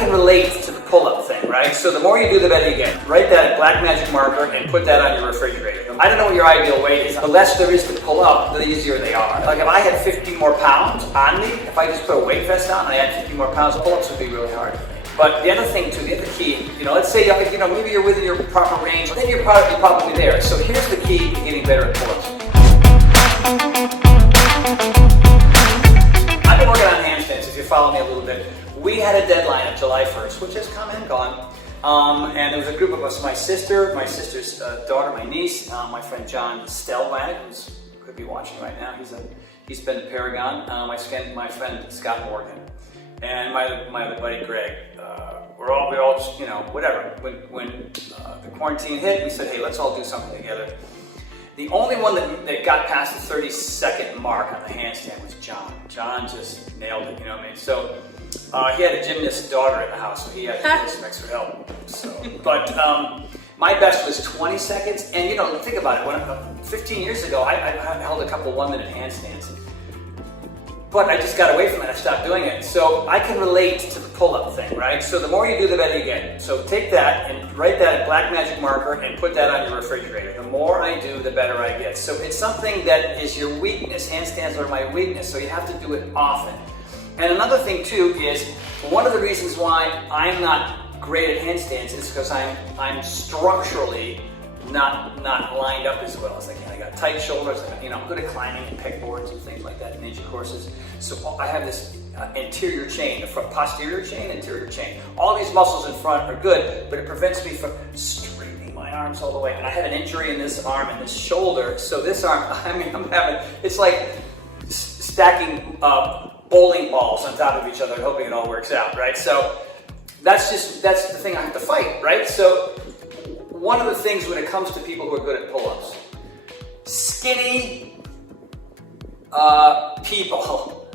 can relate to the pull-up thing, right? So the more you do, the better you get. Write that black magic marker and put that on your refrigerator. I don't know what your ideal weight is. The less there is to pull up, the easier they are. Like if I had 50 more pounds on me, if I just put a weight vest on and I had 50 more pounds, pull-ups would be really hard for me. But the other thing too, the other key, let's say maybe you're within your proper range, then you're probably there. So here's the key to getting better at pull-ups. I've been working on handstands, if you follow me a little bit. We had a deadline of July 1st, which has come and gone. And there was a group of us, my sister's daughter, my niece, my friend John Stelwag, who could be watching right now. He's been to Paragon. My friend Scott Morgan, and my other buddy Greg. We're all just, whatever. When the quarantine hit, we said, hey, let's all do something together. The only one that got past the 30-second mark on the handstand was John. John just nailed it, you know what I mean? So he had a gymnast daughter in the house, so he had to get some extra help. But my best was 20 seconds. And think about it. 15 years ago, I held a couple 1-minute handstands. But I just got away from it. I stopped doing it. So I can relate to the pull-up thing, right? So the more you do, the better you get. So take that and write that black magic marker and put that on your refrigerator. The more I do, the better I get. So it's something that is your weakness. Handstands are my weakness, so you have to do it often. And another thing too is, one of the reasons why I'm not great at handstands is because I'm structurally not lined up as well as I can. I got tight shoulders. I'm good at climbing and pegboards and things like that in ninja courses. So I have this anterior chain, posterior chain, anterior chain. All these muscles in front are good, but it prevents me from straightening my arms all the way. And I had an injury in this arm and this shoulder. So this arm, it's like stacking bowling balls on top of each other and hoping it all works out, right? So that's the thing I have to fight, right? So one of the things when it comes to people who are good at pull-ups, skinny people,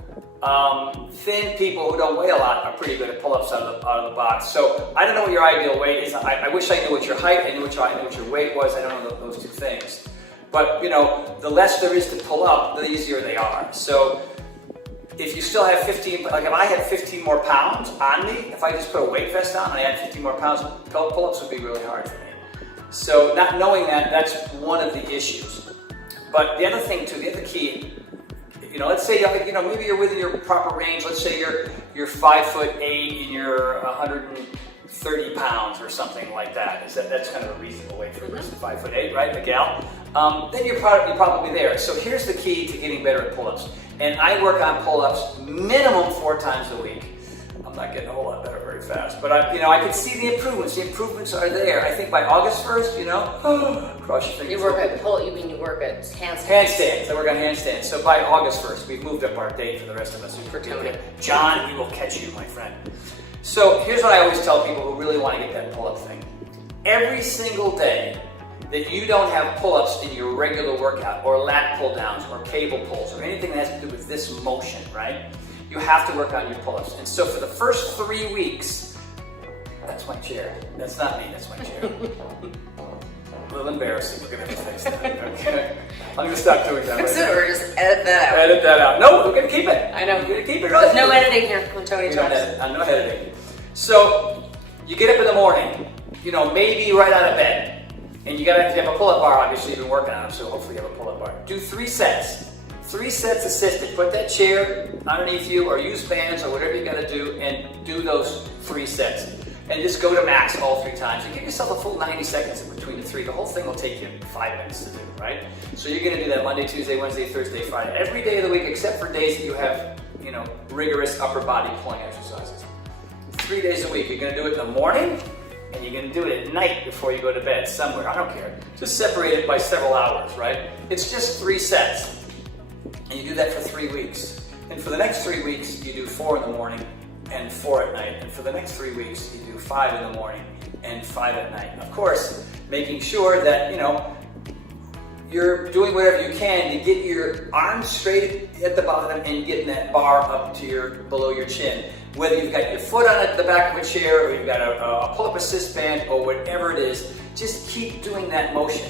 thin people who don't weigh a lot are pretty good at pull-ups out of the box. So I don't know what your ideal weight is. I wish I knew what your height, I knew what your weight was. I don't know those two things. But the less there is to pull up, the easier they are. So if you still have 15, like if I had 15 more pounds on me, if I just put a weight vest on and I had 15 more pounds, pull-ups would be really hard for me. So not knowing that, that's one of the issues. But the other thing too, the other key, let's say maybe you're within your proper range. Let's say you're 5'8" and you're 130 pounds or something like that. That's kind of a reasonable weight for a person, 5'8", right, a gal? Then you're probably there. So here's the key to getting better at pull-ups. And I work on pull-ups minimum 4 times a week. I'm not getting a whole lot better very fast, but I can see the improvements. The improvements are there. I think by August 1st, cross your fingers. You work at pull. You mean you work at handstands? Handstands. I work on handstands. So by August 1st, we've moved up our date for the rest of us. John, we will catch you, my friend. So here's what I always tell people who really want to get that pull-up thing. Every single day that you don't have pull-ups in your regular workout, or lat pull-downs, or cable pulls, or anything that has to do with this motion, right? You have to work on your pull-ups. And so for the first 3 weeks, that's my chair. That's not me, that's my chair. A little embarrassing, we're gonna have to fix that, okay? I'm gonna stop doing that. Fix it or just edit that out? Edit that out. No, we're gonna keep it. I know. We're gonna keep it. There's no editing here when Tony talks. No editing. So, you get up in the morning, maybe right out of bed, and you have a pull-up bar, obviously you've been working on it, so hopefully you have a pull-up bar. Do 3 sets. 3 sets assisted. Put that chair underneath you or use bands or whatever you gotta do and do those 3 sets. And just go to max all 3 times. And give yourself a full 90 seconds in between the 3. The whole thing will take you 5 minutes to do, right? So you're gonna do that Monday, Tuesday, Wednesday, Thursday, Friday. Every day of the week except for days that you have, rigorous upper body pulling exercises. 3 days a week. You're gonna do it in the morning and you're gonna do it at night before you go to bed somewhere. I don't care. Just separate it by several hours, right? It's just 3 sets. And you do that for 3 weeks. And for the next 3 weeks, you do 4 in the morning and 4 at night. And for the next 3 weeks, you do 5 in the morning and 5 at night. Of course, making sure that, you're doing whatever you can to get your arms straight at the bottom and getting that bar up to below your chin. Whether you've got your foot on the back of a chair or you've got a pull-up assist band or whatever it is, just keep doing that motion.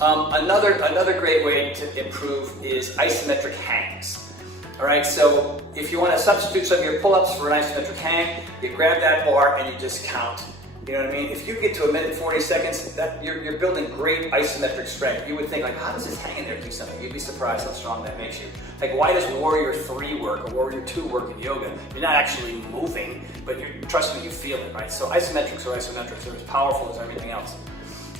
Another great way to improve is isometric hangs. All right, so if you want to substitute some of your pull-ups for an isometric hang, you grab that bar and you just count. You know what I mean? If you get to 1 minute and 40 seconds, you're building great isometric strength. You would think, like, how does this hang in there do something? You'd be surprised how strong that makes you. Like, why does Warrior 3 work or Warrior 2 work in yoga? You're not actually moving, but trust me, you feel it, right? So isometrics are isometrics. They're as powerful as everything else.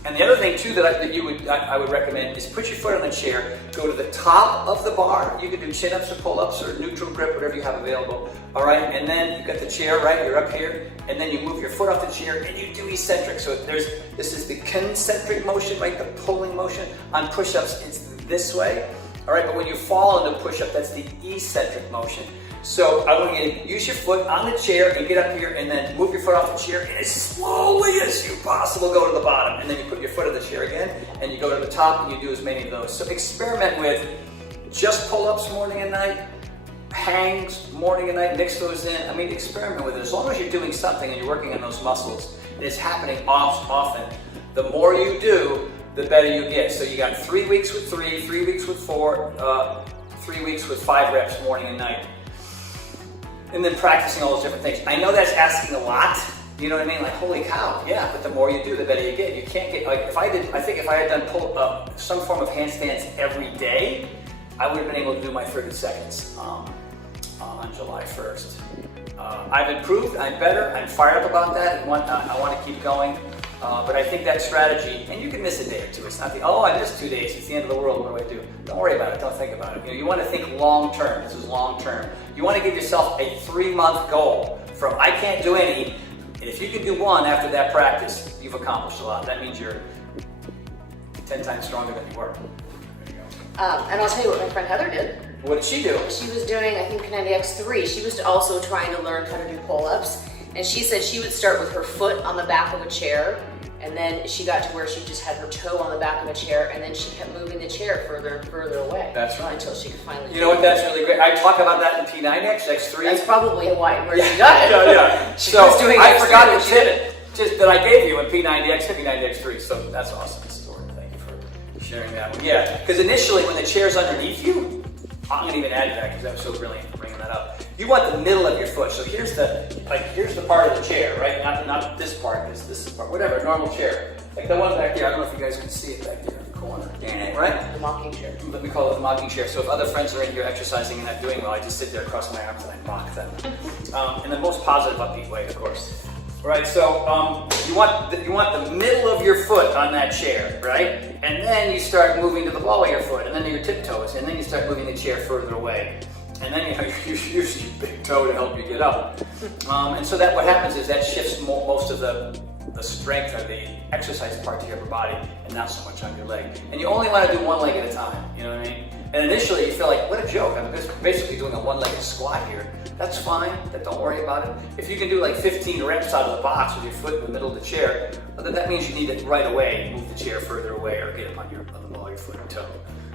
And the other thing too that I would recommend is put your foot on the chair, go to the top of the bar. You can do chin-ups or pull-ups or neutral grip, whatever you have available. All right, and then you've got the chair, right? You're up here, and then you move your foot off the chair and you do eccentric. So this is the concentric motion, right? The pulling motion. On push-ups, it's this way. All right, but when you fall into push-up, that's the eccentric motion. So I want you to use your foot on the chair and get up here and then move your foot off the chair and as slowly as you possible go to the bottom. And then you put your foot on the chair again and you go to the top and you do as many of those. So experiment with just pull-ups morning and night, hangs morning and night, mix those in. I mean, experiment with it. As long as you're doing something and you're working on those muscles and it's happening often, the more you do, the better you get. So you got 3 weeks with 3, 3 weeks with 4, 3 weeks with 5 reps morning and night. And then practicing all those different things. I know that's asking a lot. You know what I mean? Like, holy cow, yeah. But the more you do, the better you get. You can't get like I think if I had done some form of handstands every day, I would have been able to do my 30 seconds on July 1st. I've improved. I'm better. I'm fired up about that. I want to keep going. But I think that strategy, and you can miss a day or two. It's not I missed 2 days. It's the end of the world. What do I do? Don't worry about it. Don't think about it. You want to think long term. This is long term. You want to give yourself a 3-month goal from I can't do any. And if you can do one after that practice, you've accomplished a lot. That means you're 10 times stronger than you were. There you go. And I'll tell you what my friend Heather did. What did she do? She was doing, I think, 90x3. She was also trying to learn how to do pull-ups. And she said she would start with her foot on the back of a chair, and then she got to where she just had her toe on the back of a chair, and then she kept moving the chair further and further away. That's right. Until she could finally You know what, that's really great. I talk about that in P90X, X3. That's probably why where she got it. Yeah. So was doing I X3 forgot when the she did tip just that I gave you in P90X to P90X3. So that's awesome story. Thank you for sharing that one. Yeah, because initially when the chair's underneath you, I'm gonna even add to that because that was so brilliant for bringing that up. You want the middle of your foot. So here's the part of the chair, right? Not this part. This is the part. Whatever, normal chair. Like the one back there. I don't know if you guys can see it back there in the corner. Right? The mocking chair. Let me call it the mocking chair. So if other friends are in here exercising and not doing well, I just sit there across my arms and I mock them. In the most positive, upbeat way, of course. Right, so you want the middle of your foot on that chair, right? And then you start moving to the ball of your foot, and then to your tiptoes, and then you start moving the chair further away. And then you use your big toe to help you get up. And so that what happens is that shifts most of the strength of the exercise part to your upper body, and not so much on your leg. And you only want to do one leg at a time, you know what I mean? And initially you feel like, what a joke, I'm just basically doing a one-legged squat here. That's fine, don't worry about it. If you can do like 15 reps out of the box with your foot in the middle of the chair, well, then that means you need to right away move the chair further away or get up on the ball of your foot or toe.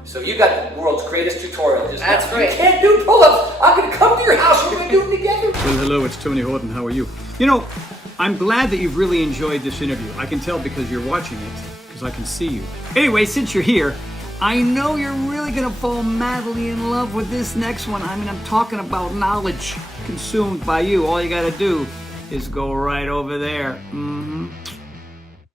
So you got the world's greatest tutorial. That's great. You can't do pull-ups. I'm going to come to your house. We're going to do them together. Well, hello, it's Tony Horton. How are you? You know, I'm glad that you've really enjoyed this interview. I can tell because you're watching it, because I can see you. Anyway, since you're here, I know you're really going to fall madly in love with this next one. I mean, I'm talking about knowledge consumed by you. All you got to do is go right over there.